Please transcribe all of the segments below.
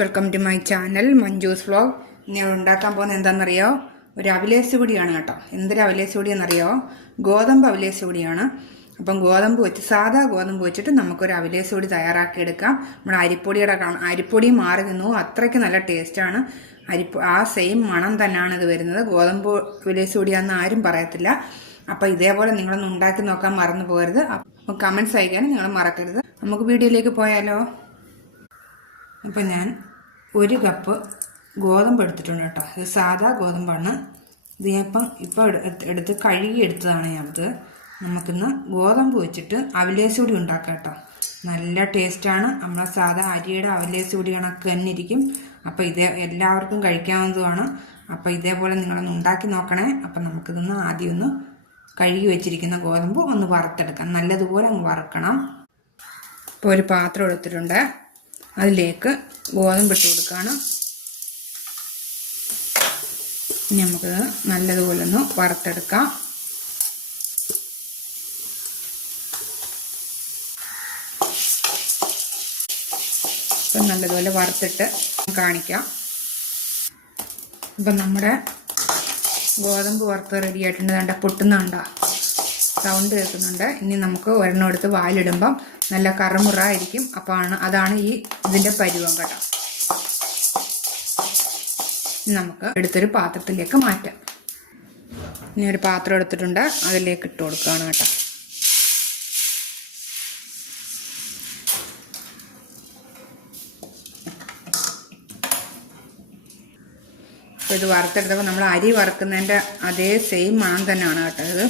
Welcome to my channel Manju's vlog ഞാൻ ഉണ്ടാക്കാൻ പോകുന്നത് എന്താണെന്നറിയോ? ഒരു അവിലേസ് പൊടിയാണ് കേട്ടോ. എന്തൊരു അവിലേസ് പൊടിയെന്നറിയോ ഗോതമ്പ് അവിലേസ് പൊടിയാണ്. അപ്പം ഗോതമ്പ് വെച്ച് സാധാ ഗോതമ്പ് വെച്ചിട്ട് നമുക്കൊരു അവിലേസ് പൊടി തയ്യാറാക്കിയെടുക്കാം. നമ്മുടെ അരിപ്പൊടിയുടെ കാണാം അരിപ്പൊടി മാറി നിന്നു. അത്രയ്ക്ക് നല്ല ടേസ്റ്റാണ് അരിപ്പ ആ സെയിം മണം തന്നെയാണ് ഇത് വരുന്നത്. ഗോതമ്പ് അവിലേസ് പൊടിയാണെന്ന് ആരും പറയത്തില്ല. അപ്പോൾ ഇതേപോലെ നിങ്ങളൊന്ന് ഉണ്ടാക്കി നോക്കാൻ മറന്നു പോകരുത്. അപ്പം കമൻസ് അയക്കാനും നിങ്ങൾ മറക്കരുത്. നമുക്ക് വീഡിയോയിലേക്ക് പോയാലോ? അപ്പം ഞാൻ ഒരു കപ്പ് ഗോതമ്പ് എടുത്തിട്ടുണ്ട് കേട്ടോ. ഇത് സാധാ ഗോതമ്പാണ്. ഇത് ഞാൻ ഇപ്പം ഇപ്പോൾ എടുത്ത് കഴുകി എടുത്തതാണ് ഞാനത് നമുക്കിന്ന് ഗോതമ്പ് വെച്ചിട്ട് അവിലേസ് കൂടി ഉണ്ടാക്കാം കേട്ടോ. നല്ല ടേസ്റ്റാണ്. നമ്മളെ സാധാ അരിയുടെ അവിലേസ് കൂടി കണക്ക് തന്നെ ഇരിക്കും. അപ്പോൾ ഇതേ എല്ലാവർക്കും കഴിക്കാവുന്നതുമാണ്. അപ്പോൾ ഇതേപോലെ നിങ്ങളൊന്ന് ഉണ്ടാക്കി നോക്കണേ. അപ്പം നമുക്കിതൊന്ന് ആദ്യം ഒന്ന് കഴുകി വെച്ചിരിക്കുന്ന ഗോതമ്പ് ഒന്ന് വറുത്തെടുക്കാം. നല്ലതുപോലെ അങ്ങ് വറുക്കണം. ഇപ്പോൾ ഒരു പാത്രം എടുത്തിട്ടുണ്ട്. അതിലേക്ക് ഗോതമ്പ് ഇട്ട് കൊടുക്കുകയാണ് ഇനി നമുക്കത് നല്ലതുപോലെ ഒന്ന് വറുത്തെടുക്കാം. ഇപ്പം നല്ലതുപോലെ വറുത്തിട്ട് കാണിക്കാം. ഇപ്പം നമ്മുടെ ഗോതമ്പ് വറുത്ത് റെഡി ആയിട്ടുണ്ട്. വേണ്ട പൊട്ടുന്നുണ്ടോ സൗണ്ട് കേൾക്കുന്നുണ്ട്. ഇനി നമുക്ക് ഒരെണ്ണം എടുത്ത് വായിലിടുമ്പം നല്ല കറമുറ ആയിരിക്കും അപ്പോൾ ആണ് അതാണ് ഈ ഇതിന്റെ പരുവം കേട്ടോ. നമുക്ക് എടുത്തൊരു പാത്രത്തിലേക്ക് മാറ്റാം. ഇനി ഒരു പാത്രം എടുത്തിട്ടുണ്ട് അതിലേക്ക് ഇട്ട് കൊടുക്കുകയാണ് കേട്ടോ. അപ്പോൾ ഇത് വറുത്തെടുത്തപ്പോൾ നമ്മൾ അരി വറുക്കുന്നതിന്റെ അതേ സെയിം മണം തന്നെയാണ് കേട്ടോ ഇത്.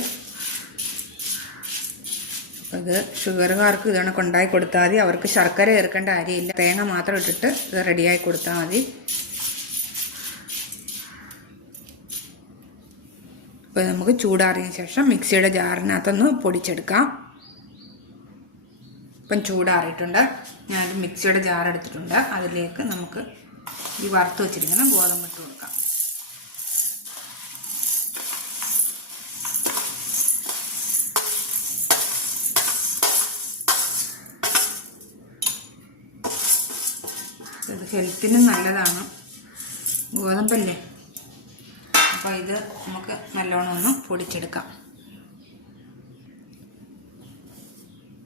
അത് ഷുഗറുകാർക്ക് ഇതാണ് കൊണ്ടായി കൊടുത്താൽ മതി. അവർക്ക് ശർക്കര ചേർക്കേണ്ട കാര്യമില്ല. തേങ്ങ മാത്രം ഇട്ടിട്ട് ഇത് റെഡിയായി കൊടുത്താൽ മതി. അപ്പോൾ നമുക്ക് ചൂടാറിയ ശേഷം മിക്സിയുടെ ജാറിനകത്തൊന്ന് പൊടിച്ചെടുക്കാം. ഇപ്പം ചൂടാറിയിട്ടുണ്ട്. ഞാൻ മിക്സിയുടെ ജാർ എടുത്തിട്ടുണ്ട്. അതിലേക്ക് നമുക്ക് ഈ വറുത്ത് വെച്ചിരിക്കുന്ന ഗോതമ്പ് ഇട്ട് കൊടുക്കാം. ഇത് ഹെൽത്തിനും നല്ലതാണ്. ഗോതമ്പല്ലേ? അപ്പോൾ ഇത് നമുക്ക് നല്ലോണം ഒന്ന് പൊടിച്ചെടുക്കാം.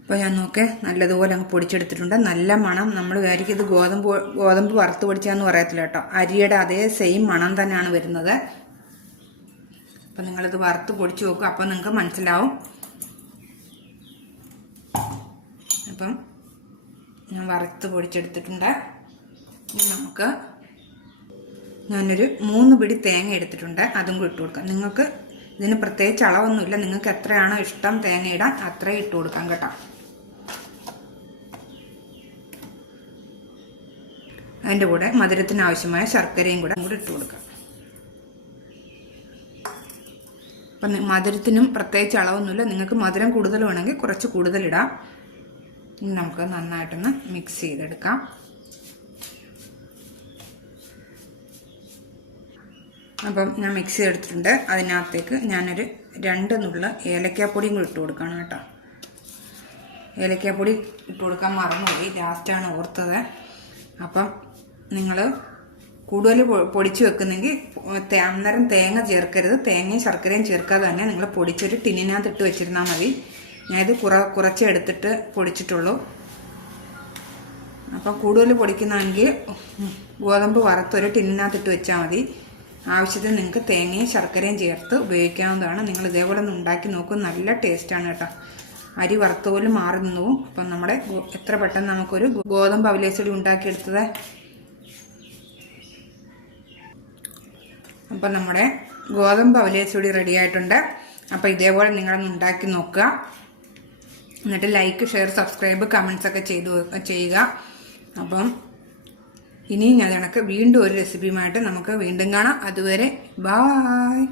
അപ്പോൾ ഞാൻ നോക്കേ നല്ലതുപോലെ അങ്ങ് പൊടിച്ചെടുത്തിട്ടുണ്ട്. നല്ല മണം. നമ്മൾ വിചാരിക്കും ഇത് ഗോതമ്പ് ഗോതമ്പ് വറുത്ത് പൊടിച്ചാന്ന് പറയത്തില്ല കേട്ടോ. അരിയുടെ അതേ സെയിം മണം തന്നെയാണ് വരുന്നത്. അപ്പം നിങ്ങളിത് വറുത്ത് പൊടിച്ച് നോക്കുക അപ്പോൾ നിങ്ങൾക്ക് മനസ്സിലാവും. അപ്പം ഞാൻ വറുത്ത് പൊടിച്ചെടുത്തിട്ടുണ്ട്. ഇനി നമുക്ക് ഞാനൊരു മൂന്ന് പിടി തേങ്ങ എടുത്തിട്ടുണ്ട്. അതും കൂടി ഇട്ട് കൊടുക്കാം. നിങ്ങൾക്ക് ഇതിന് പ്രത്യേകിച്ച് അളവൊന്നുമില്ല. നിങ്ങൾക്ക് എത്രയാണോ ഇഷ്ടം തേങ്ങ ഇടാൻ അത്രയും ഇട്ട് കൊടുക്കാം കേട്ടോ. അതിന്റെ കൂടെ മധുരത്തിന് ആവശ്യമായ ശർക്കരയും കൂടെ കൂടി ഇട്ട് കൊടുക്കാം. അപ്പം മധുരത്തിനും പ്രത്യേകിച്ച് അളവൊന്നുമില്ല. നിങ്ങൾക്ക് മധുരം കൂടുതൽ വേണമെങ്കിൽ കുറച്ച് കൂടുതലിടാം ഇനി നമുക്ക് നന്നായിട്ടൊന്ന് മിക്സ് ചെയ്തെടുക്കാം. അപ്പം ഞാൻ മിക്സി എടുത്തിട്ടുണ്ട് അതിനകത്തേക്ക് ഞാനൊരു രണ്ട് നുള്ള ഏലക്കാപ്പൊടിയും കൂടി ഇട്ട് കൊടുക്കണം കേട്ടോ. ഏലക്കാപ്പൊടി ഇട്ട് കൊടുക്കാൻ മറന്നുപോയി. ലാസ്റ്റാണ് ഓർത്തത്. അപ്പം നിങ്ങൾ കൂടുതൽ പൊടിച്ച് വെക്കുന്നെങ്കിൽ അന്നേരം തേങ്ങ ചേർക്കരുത്. തേങ്ങയും ശർക്കരയും ചേർക്കാതെ തന്നെ നിങ്ങൾ പൊടിച്ചൊരു ടിന്നിനകത്ത് ഇട്ട് വെച്ചിരുന്നാൽ മതി. ഞാനിത് കുറ കുറച്ച് എടുത്തിട്ട് പൊടിച്ചിട്ടുള്ളൂ. അപ്പം കൂടുതൽ പൊടിക്കുന്നതെങ്കിൽ ഗോതമ്പ് വറുത്തൊരു ടിന്നിനകത്ത് ഇട്ട് വെച്ചാൽ മതി. ആവശ്യത്തിന് നിങ്ങൾക്ക് തേങ്ങയും ശർക്കരയും ചേർത്ത് ഉപയോഗിക്കാവുന്നതാണ്. നിങ്ങൾ ഇതേപോലെ ഒന്ന് ഉണ്ടാക്കി നോക്കും. നല്ല ടേസ്റ്റാണ് കേട്ടോ. അരി വറുത്ത പോലും മാറി നിന്നു. അപ്പം നമ്മുടെ എത്ര പെട്ടെന്ന് നമുക്കൊരു ഗോതമ്പ് അവലേച്ചടി ഉണ്ടാക്കിയെടുത്തത്. അപ്പം നമ്മുടെ ഗോതമ്പ് അവലേച്ചടി റെഡി ആയിട്ടുണ്ട്. അപ്പോൾ ഇതേപോലെ നിങ്ങളൊന്ന് ഉണ്ടാക്കി നോക്കുക. എന്നിട്ട് ലൈക്ക് ഷെയർ സബ്സ്ക്രൈബ് കമൻസ് ഒക്കെ ചെയ്തു ചെയ്യുക. അപ്പം ഇനിയും ഞാൻ കണക്ക് വീണ്ടും ഒരു റെസിപ്പിയുമായിട്ട് നമുക്ക് വീണ്ടും കാണാം. അതുവരെ ബായ്